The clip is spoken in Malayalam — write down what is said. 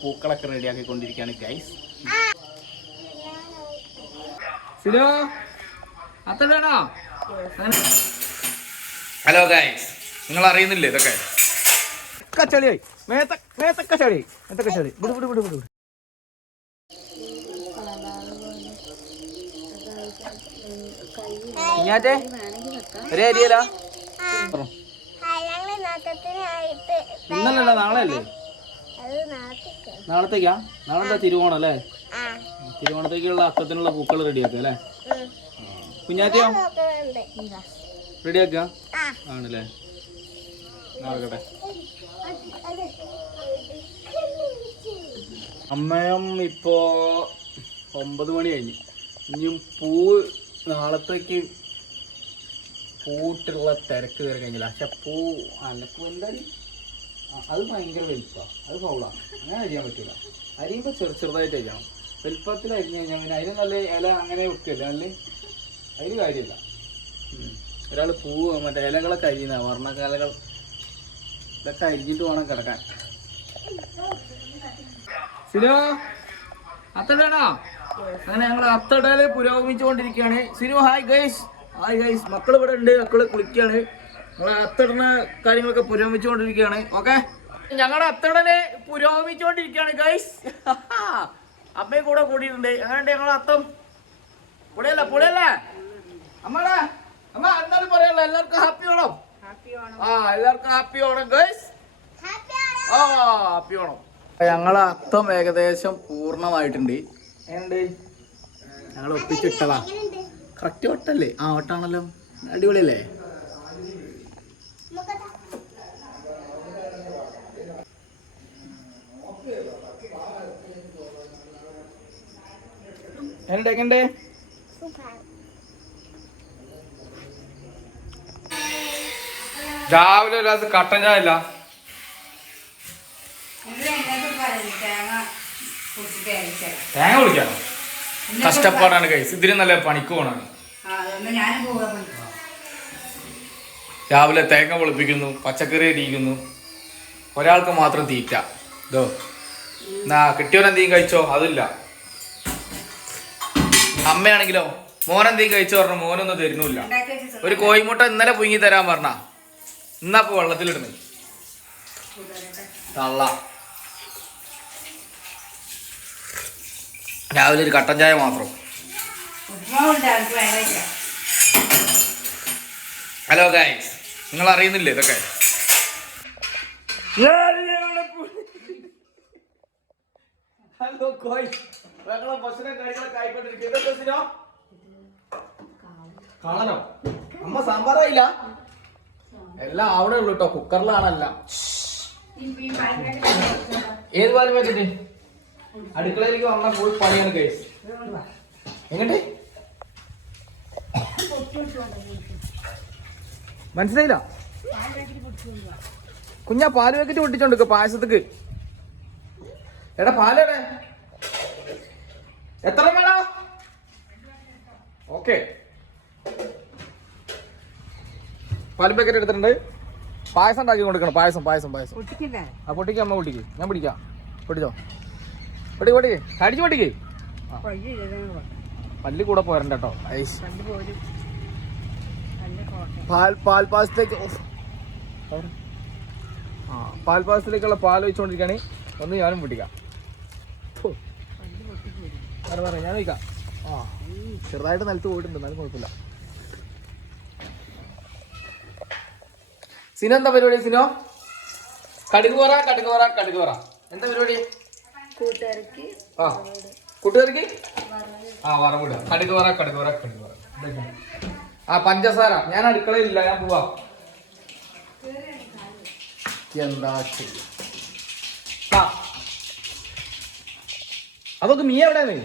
പൂക്കളൊക്കെ റെഡിയാക്കിക്കൊണ്ടിരിക്കുകയാണ് ഗൈസ്. ഹലോ ഗൈസ്, നിങ്ങൾ അറിയുന്നില്ലേ ഇതൊക്കെ ചളിയായി മേത്തൊക്കെ ചളി മേത്തൊക്കെ ചളി വിട് വിട് വിട് വിട്. കുഞ്ഞാറ്റേ ഒരു ഏരിയല്ലോ ഇന്നല്ലല്ലോ നാളെ അല്ലേ? നാളത്തേക്കാ? നാളെ എന്താ തിരുവോണം അല്ലേ? തിരുവോണത്തേക്കുള്ള അത്തത്തിനുള്ള പൂക്കൾ റെഡിയാക്കുക അല്ലേ? കുഞ്ഞാറ്റയോ റെഡിയാക്കുക ആണല്ലേ? നടക്കട്ടെ. അമ്മയും ഇപ്പോ 9 മണി കഴിഞ്ഞു. ഇനിയും നാളത്തേക്ക് പൂട്ടുള്ള തിരക്ക് കയറി കഴിഞ്ഞില്ല. പക്ഷെ അലപ്പൂ എന്തായാലും അത് ഭയങ്കര വലിപ്പമാണ്, അത് ഫൗളാണ്. അങ്ങനെ അരിയാൻ പറ്റില്ല. അരിയുമ്പോൾ ചെറുതായിട്ട് അരിയണം. വലിപ്പത്തിൽ അരിഞ്ഞു കഴിഞ്ഞാൽ പിന്നെ അതിന് നല്ല ഇല അങ്ങനെ വെക്കില്ല, അല്ലേ? അതിന് കാര്യമില്ല. ഒരാൾ മറ്റേ ഇലകളൊക്കെ അരിയുന്ന വർണ്ണക്കാലകൾ ഇതൊക്കെ അരിഞ്ഞിട്ട് വേണം കിടക്കാൻ. സിനു അത്തടാ. അങ്ങനെ ഞങ്ങൾ അത്തടല് പുരോഗമിച്ചുകൊണ്ടിരിക്കുകയാണ്. Sinu hi guys. Hi guys. മക്കൾ ഇവിടെ ഉണ്ട്, മക്കള് കുളിക്കുകയാണ്. ഞങ്ങൾ അത്തടന കാര്യങ്ങളൊക്കെ പുരോഗമിച്ചുകൊണ്ടിരിക്കുകയാണ്. ഓക്കെ, ഞങ്ങളുടെ അത്തടല് പുരോഗമിച്ചുകൊണ്ടിരിക്കുകയാണ് ഗൈസ്. അമ്മയെ കൂടെ കൂടിയിട്ടുണ്ട്. എങ്ങനെയുണ്ട് ഞങ്ങളെ അത്തം? പൊളിയല്ലേ അമ്മടെ? അമ്മ എന്തായാലും പറയാനുള്ള എല്ലാവർക്കും ഹാപ്പി ഓണം. എല്ലാവർക്കും happy Onam guys. Happy Onam. ഞങ്ങളെ അത്തം ഏകദേശം പൂർണ്ണമായിട്ടുണ്ട്. എങ്ങനെയുണ്ട്? ഞങ്ങൾ ഒപ്പിച്ചിട്ടതാ. കറക്റ്റ് വട്ടല്ലേ? വട്ടാണല്ലോ. അടിപൊളിയല്ലേ? എങ്ങനെയുണ്ട്? രാവിലെ ഒരു ഗ്ലാസ് കട്ടൻ ചായ ഇല്ല. തേങ്ങ കുളിക്കാനോ? കഷ്ടപ്പാടാണ് കൈസ്. ഇതിന് നല്ല പണിക്ക് പോണാണ്. രാവിലെ തേങ്ങ പൊളിപ്പിക്കുന്നു, പച്ചക്കറി അരിയിക്കുന്നു. ഒരാൾക്ക് മാത്രം തീറ്റ. ഇതോ കിട്ടിയവനെന്തെങ്കിലും കഴിച്ചോ? അതില്ല. അമ്മയാണെങ്കിലോ മോനെന്തെങ്കിലും കഴിച്ചോ പറഞ്ഞു, മോനൊന്നും തരുന്നില്ല. ഒരു കോഴിമുട്ട ഇന്നലെ പുഴുങ്ങി തരാൻ പറഞ്ഞ ഇന്നപ്പോ വെള്ളത്തിലിടുന്നു തള്ള. രാവിലെ ഒരു കട്ടൻ ചായ മാത്രം. ഹലോ ഗൈസ്, നിങ്ങൾ അറിയുന്നില്ലേ ഇതൊക്കെ? ഹലോ ഗൈസ്, ഭക്ഷണം കാര്യങ്ങളൊക്കെ ആയിക്കൊണ്ടിരിക്കുന്നു. കളറോ? അമ്മ സാമ്പാറായില്ല, എല്ലാം അവിടെ ഉള്ളു കേട്ടോ. കുക്കറിലാണല്ല. ഏത് പാലും വെച്ചിട്ട് അടുക്കളയിലേക്ക് വന്നാൽ ഫുൾ പണിയാണ് ഗൈസ്. എങ്ങോട്ട് മനസ്സിലായില്ല? കുഞ്ഞാ പാല് പാക്കറ്റ് പൊട്ടിച്ചോണ്ടിരിക്ക പായസത്തേക്ക്. എടാ പാലടെ എത്ര വേണോ? ഓക്കെ, പാല് പാക്കറ്റ് എടുത്തിട്ടുണ്ട്. പായസം ഉണ്ടാക്കി കൊടുക്കണം. പായസം പൊട്ടിക്ക് അമ്മ, പൊട്ടിക്ക്. ഞാൻ പിടിക്കാം. പൊട്ടിച്ചോ, പൊട്ടിക്ക് കടിച്ചു പൊട്ടിക്ക്. പല്ല് കൂടെ പോരണ്ട കേട്ടോ. പാൽപ്പായസത്തേക്ക് പാൽപ്പായസത്തിലേക്കുള്ള പാൽ ഒഴിച്ചുകൊണ്ടിരിക്കുകയാണ്. ഒന്ന് ഞാനും പൊട്ടിക്കാം. ഞാൻ ഒഴിക്കാം. ചെറുതായിട്ട് നിലത്ത് പോയിട്ടുണ്ട്, എന്നാലും കുഴപ്പമില്ല. സിനോ എന്താ പരിപാടി? സിനോ കടുക് പറ എന്താ പരിപാടി? കൂട്ടുകാർക്ക് വറവിടുക. കടുക് പറ. പഞ്ചസാര ഞാൻ അടുക്കളയിലില്ല, ഞാൻ പോവാ. എന്താ ശരി. അതൊക്കെ നീ എവിടെയാണ്?